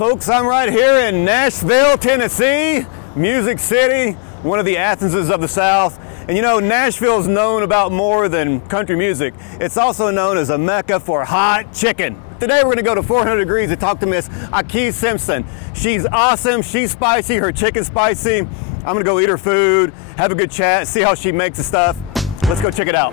Folks, I'm right here in Nashville, Tennessee, Music City, one of the Athenses of the South. And you know, Nashville's known about more than country music. It's also known as a mecca for hot chicken. Today we're gonna go to 400 Degrees to talk to Miss Aki Simpson. She's awesome, she's spicy, her chicken's spicy. I'm gonna go eat her food, have a good chat, see how she makes the stuff. Let's go check it out.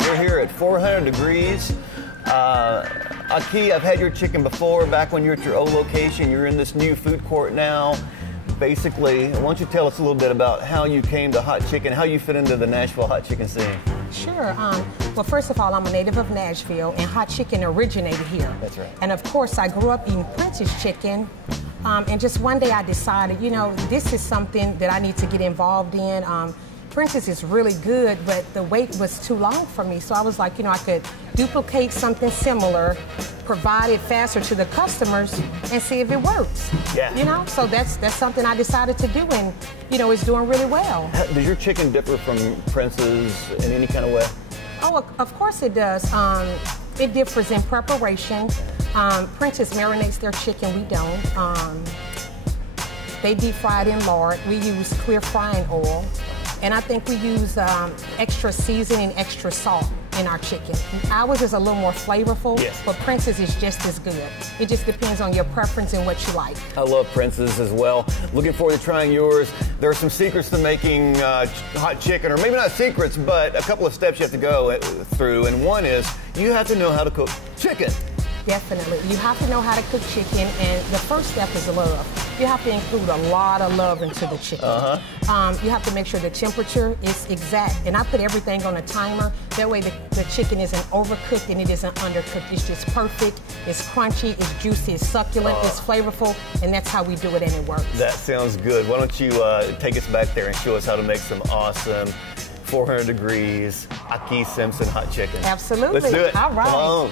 We're here at 400 Degrees. Aki, I've had your chicken before, back when you were at your old location. You're in this new food court now. Basically, why don't you tell us a little bit about how you came to hot chicken, how you fit into the Nashville hot chicken scene? Sure. Well, first of all, I'm a native of Nashville, and hot chicken originated here. That's right. And of course, I grew up eating Prince's chicken, and just one day I decided, you know, this is something that I need to get involved in. Prince's is really good, but the wait was too long for me. So I was like, you know, I could duplicate something similar, provide it faster to the customers, and see if it works. Yeah. You know, so that's something I decided to do, and you know, it's doing really well. Does your chicken differ from Prince's in any kind of way? Oh, of course it does. It differs in preparation. Prince's marinates their chicken, we don't. They deep fry it in lard. We use clear frying oil. And I think we use extra seasoning, extra salt in our chicken. Ours is a little more flavorful, yes, but Prince's is just as good. It just depends on your preference and what you like. I love Prince's as well. Looking forward to trying yours. There are some secrets to making hot chicken, or maybe not secrets, but a couple of steps you have to go through. And one is you have to know how to cook chicken. Definitely. You have to know how to cook chicken, and the first step is love. You have to include a lot of love into the chicken. You have to make sure the temperature is exact, and I put everything on a timer. That way the chicken isn't overcooked and it isn't undercooked. It's just perfect, it's crunchy, it's juicy, it's succulent, it's flavorful, and that's how we do it, and it works. That sounds good. Why don't you take us back there and show us how to make some awesome 400 Degrees Aki Simpson hot chicken. Absolutely. Let's do it. All right. Come on.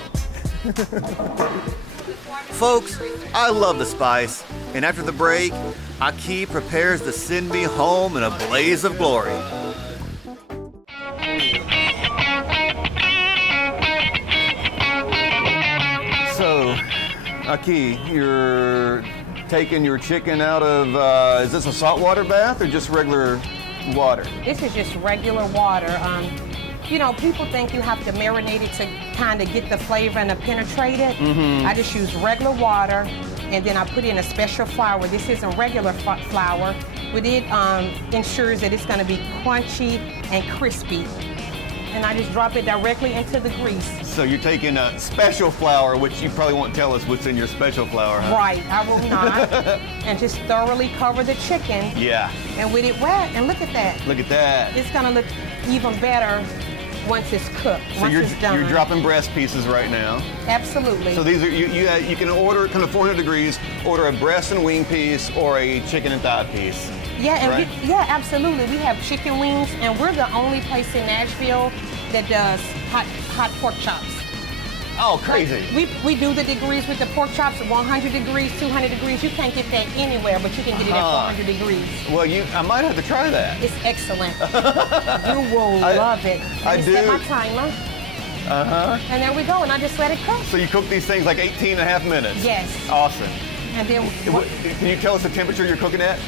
Folks, I love the spice, and after the break, Aki prepares to send me home in a blaze of glory. So, Aki, you're taking your chicken out of, is this a saltwater bath or just regular water? This is just regular water. You know, people think you have to marinate it to kind of get the flavor and to penetrate it. I just use regular water, and then I put in a special flour. This isn't regular flour, but it ensures that it's going to be crunchy and crispy. And I just drop it directly into the grease. So you're taking a special flour, which you probably won't tell us what's in your special flour, huh? Right, I will not. And just thoroughly cover the chicken. Yeah. And with it wet, and look at that. Look at that. It's going to look even better once it's cooked, so once it's done. You're dropping breast pieces right now. Absolutely. So these are, you can order, kind of 400 Degrees, order a breast and wing piece or a chicken and thigh piece. Yeah, and right? Yeah, absolutely. We have chicken wings, and we're the only place in Nashville that does hot pork chops. Oh, crazy. We do the degrees with the pork chops, 100 degrees, 200 degrees. You can't get that anywhere, but you can get it at 400 degrees. Well, I might have to try that. It's excellent. You will love it. I do. Set my timer. And there we go, and I just let it cook. So you cook these things like 18.5 minutes? Yes. Awesome. And then, can you tell us the temperature you're cooking at?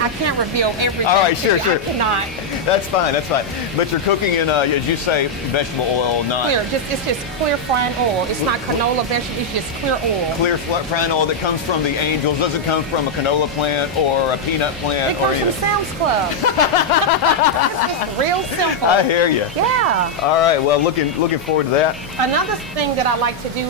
I can't reveal everything. All right, sure. I cannot. That's fine, that's fine. But you're cooking in, as you say, vegetable oil, not... Clear, it's just clear frying oil. It's not canola vegetable, it's just clear oil. Clear frying oil that comes from the Angels, doesn't come from a canola plant or a peanut plant. It comes from Sam's Club. It's just real simple. I hear you. Yeah. All right, well, looking forward to that. Another thing that I like to do,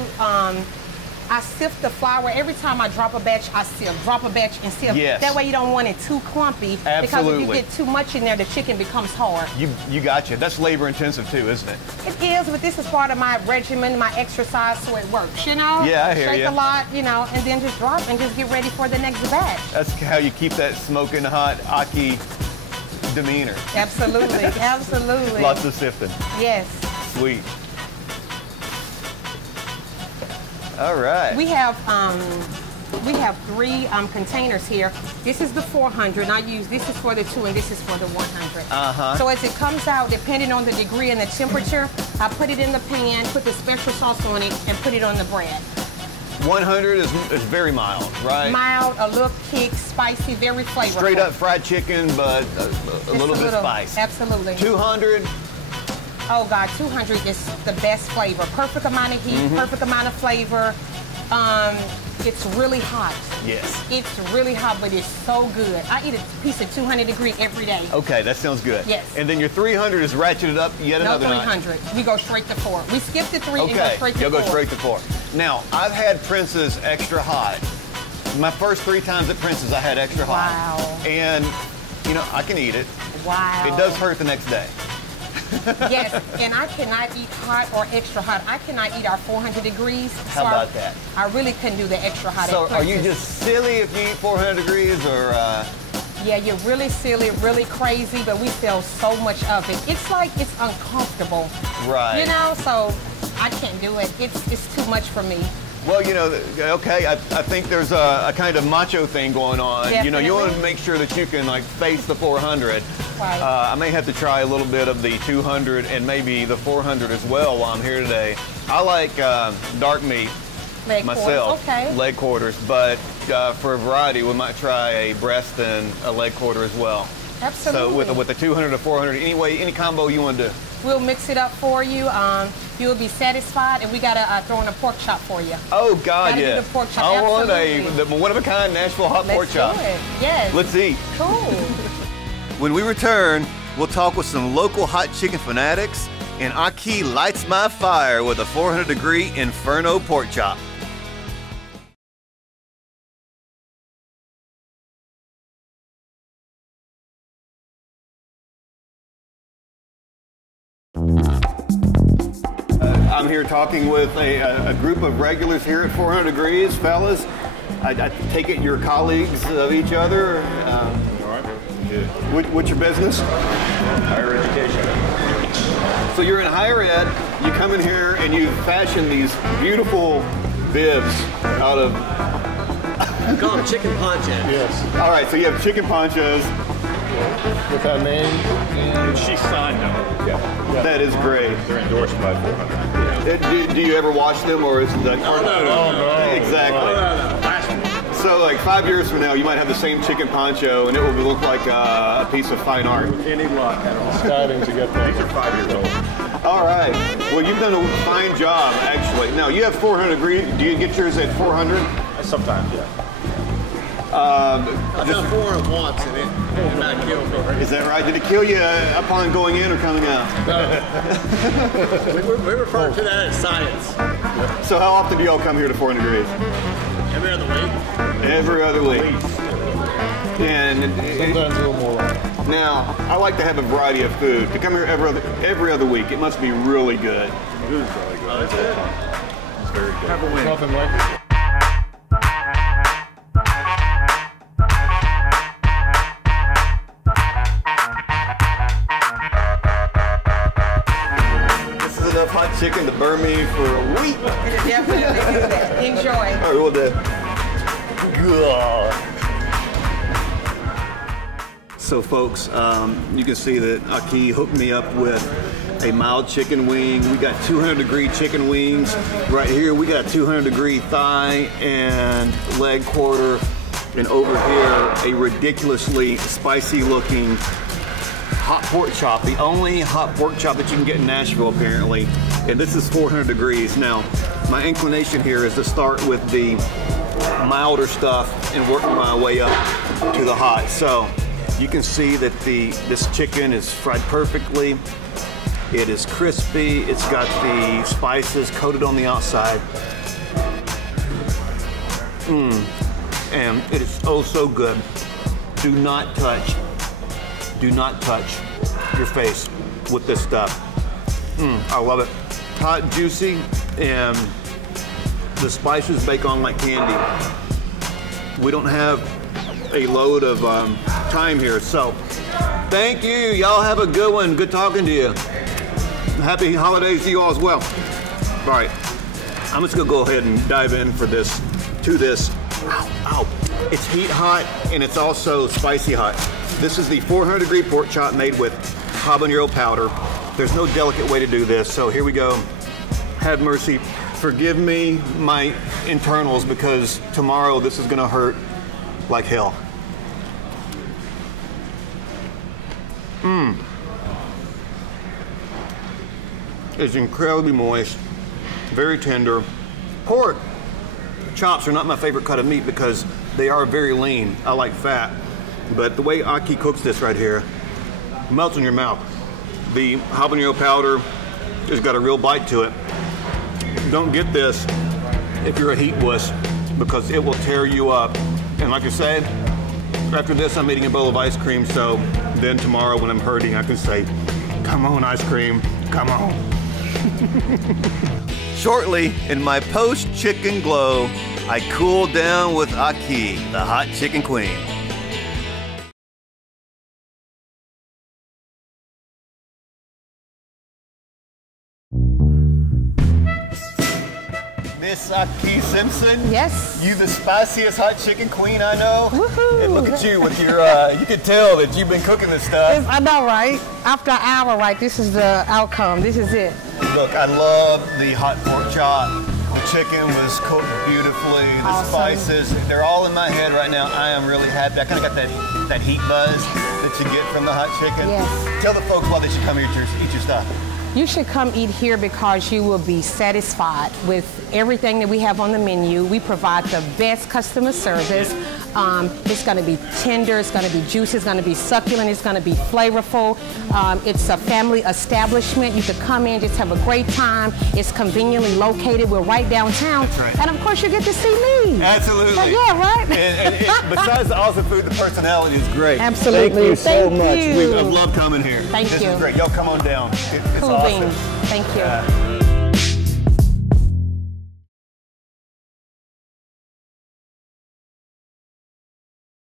I sift the flour. Every time I drop a batch, I sift. Drop a batch and sift. Yes. That way you don't want it too clumpy. Absolutely. Because if you get too much in there, the chicken becomes hard. You gotcha. That's labor intensive too, isn't it? It is, but this is part of my regimen, my exercise, so it works, you know? Yeah, I hear you. Shake a lot, you know, and then just drop and just get ready for the next batch. That's how you keep that smoking hot Aki demeanor. Absolutely, absolutely. Lots of sifting. Yes. Sweet. All right. We have 3 containers here. This is the 400, and this is for the 2, and this is for the 100. So as it comes out, depending on the degree and the temperature, I put it in the pan, put the special sauce on it, and put it on the bread. 100 is very mild, right? Mild, a little kick, spicy, very flavorful. Straight up fried chicken, but a little bit spice. Absolutely. 200. Oh God, 200 is the best flavor. Perfect amount of heat, perfect amount of flavor. It's really hot. Yes. It's really hot, but it's so good. I eat a piece of 200 degree every day. Okay, that sounds good. Yes. And then your 300 is ratcheted up yet another notch. No, 300. We go straight to 4. We skip the 3 and go straight to 4. You'll go straight to 4. Now, I've had Prince's extra hot. My first 3 times at Prince's, I had extra hot. Wow. And, you know, I can eat it. Wow. It does hurt the next day. Yes, and I cannot eat hot or extra hot. I cannot eat our 400 degrees. How about that? I really couldn't do the extra hot. So are you just silly if you eat 400 degrees or? Yeah, you're really silly, really crazy, but we sell so much of it. It's like it's uncomfortable. Right. You know, so I can't do it. It's too much for me. Well, you know, okay, I think there's a kind of macho thing going on. Definitely. You know, you want to make sure that you can like face the 400. Right. I may have to try a little bit of the 200 and maybe the 400 as well while I'm here today. I like dark meat Leg myself, quarters. Okay. leg quarters, but for a variety, we might try a breast and a leg quarter as well. Absolutely. So with the 200 to 400, any combo you want to do. We'll mix it up for you. You'll be satisfied, and we gotta throw in a pork chop for you. Oh God, yeah! yes. Pork chop. I want Absolutely. the one-of-a-kind Nashville hot pork chop. Let's do it. Yes. Let's eat. Cool. When we return, we'll talk with some local hot chicken fanatics, and Aki lights my fire with a 400-degree Inferno pork chop. I'm here talking with a group of regulars here at 400 Degrees, fellas. I take it you're colleagues of each other. All right. Yeah. What's your business? Higher education. So you're in higher ed, you come in here and you fashion these beautiful bibs out of... We call them chicken ponchos. Yes. All right, so you have chicken ponchos. With our name. And she signed them. Yeah. That is great. They're endorsed by 400. Do you ever wash them, or is it like... No. Exactly. Last one. So like 5 years from now, you might have the same chicken poncho and it will look like a piece of fine art. Any luck at all. Striving to get things. These are 5 years old. All right. Well, you've done a fine job, actually. Now, you have 400 degrees. Do you get yours at 400? Sometimes, yeah. I've done 400 once and it not killed me. Is that right? Did it kill you upon going in or coming out? We refer to that as science. So how often do y'all come here to 400 degrees? Every other week. Every other week. And Sometimes a little more. now, I like to have a variety of food. To come here every other week, it must be really good. It is really good. Oh, that's good. It's very good. Have a win. Nothing like it. Hot chicken to burn me for a week. Definitely do that. Enjoy. All right, we'll do. Good. So, folks, you can see that Aki hooked me up with a mild chicken wing. We got 200-degree chicken wings. Right here, we got 200-degree thigh and leg quarter. And over here, a ridiculously spicy-looking hot pork chop, the only hot pork chop that you can get in Nashville apparently, and this is 400 degrees. Now, my inclination here is to start with the milder stuff and work my way up to the hot. So you can see that this chicken is fried perfectly. It is crispy. It's got the spices coated on the outside. And it is oh so good. Do not touch your face with this stuff. I love it. Hot, juicy, and the spices bake on like candy. We don't have a load of time here, so Thank you. Y'all have a good one. Good talking to you. Happy holidays to you all as well. All right, I'm just gonna go ahead and dive in for this, Ow, ow. It's heat hot and it's also spicy hot. This is the 400-degree pork chop made with habanero powder. There's no delicate way to do this, so here we go. Have mercy. Forgive me my internals because tomorrow this is gonna hurt like hell. It's incredibly moist, very tender. Pork chops are not my favorite cut of meat because they are very lean. I like fat, but the way Aki cooks this right here melts in your mouth. The habanero powder has got a real bite to it. Don't get this if you're a heat wuss because it will tear you up. And like I said, after this I'm eating a bowl of ice cream, so then tomorrow when I'm hurting I can say, come on ice cream, come on. Shortly, in my post-chicken glow, I cool down with Aki, the hot chicken queen. Miss Aki Simpson? Yes. You the spiciest hot chicken queen I know. Woohoo. And look at you with your, you can tell that you've been cooking this stuff. I know, right? After an hour, right, this is the outcome. This is it. Look, I love the hot pork chop. The chicken was cooked beautifully. The Awesome. Spices, they're all in my head right now. I am really happy. I kind of got that heat buzz that you get from the hot chicken. Yes. Tell the folks why they should come here to eat your stuff. You should come eat here because you will be satisfied with everything that we have on the menu. We provide the best customer service. It's going to be tender, it's going to be juicy, it's going to be succulent, it's going to be flavorful. It's a family establishment. You could come in, just have a great time. It's conveniently located. We're right downtown. That's right. And of course you get to see me. Absolutely. So, yeah, right? And besides the awesome food, the personality is great. Absolutely. Thank you so Thank much. you. I've loved coming here. Thank this you. is great. Y'all come on down. It's Cool awesome. beans. Thank you.